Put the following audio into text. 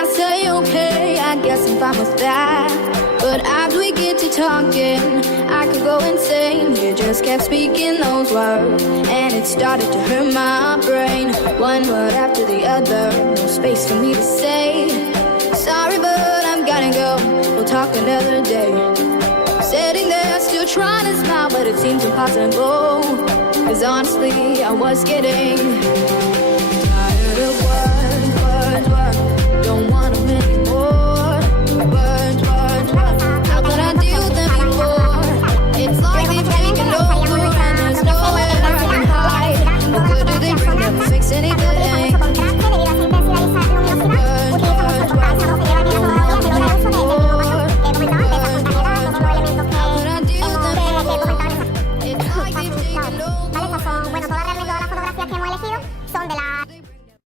I say okay, I guess I'm fine with that. But as we get to talking, I could go insane. You just kept speaking those words, and it started to hurt my brain. One word after the other, no space for me to say sorry, but I'm gotta go. We'll talk another day. Sitting there still trying to smile, but it seems impossible. Cause honestly, I was kidding.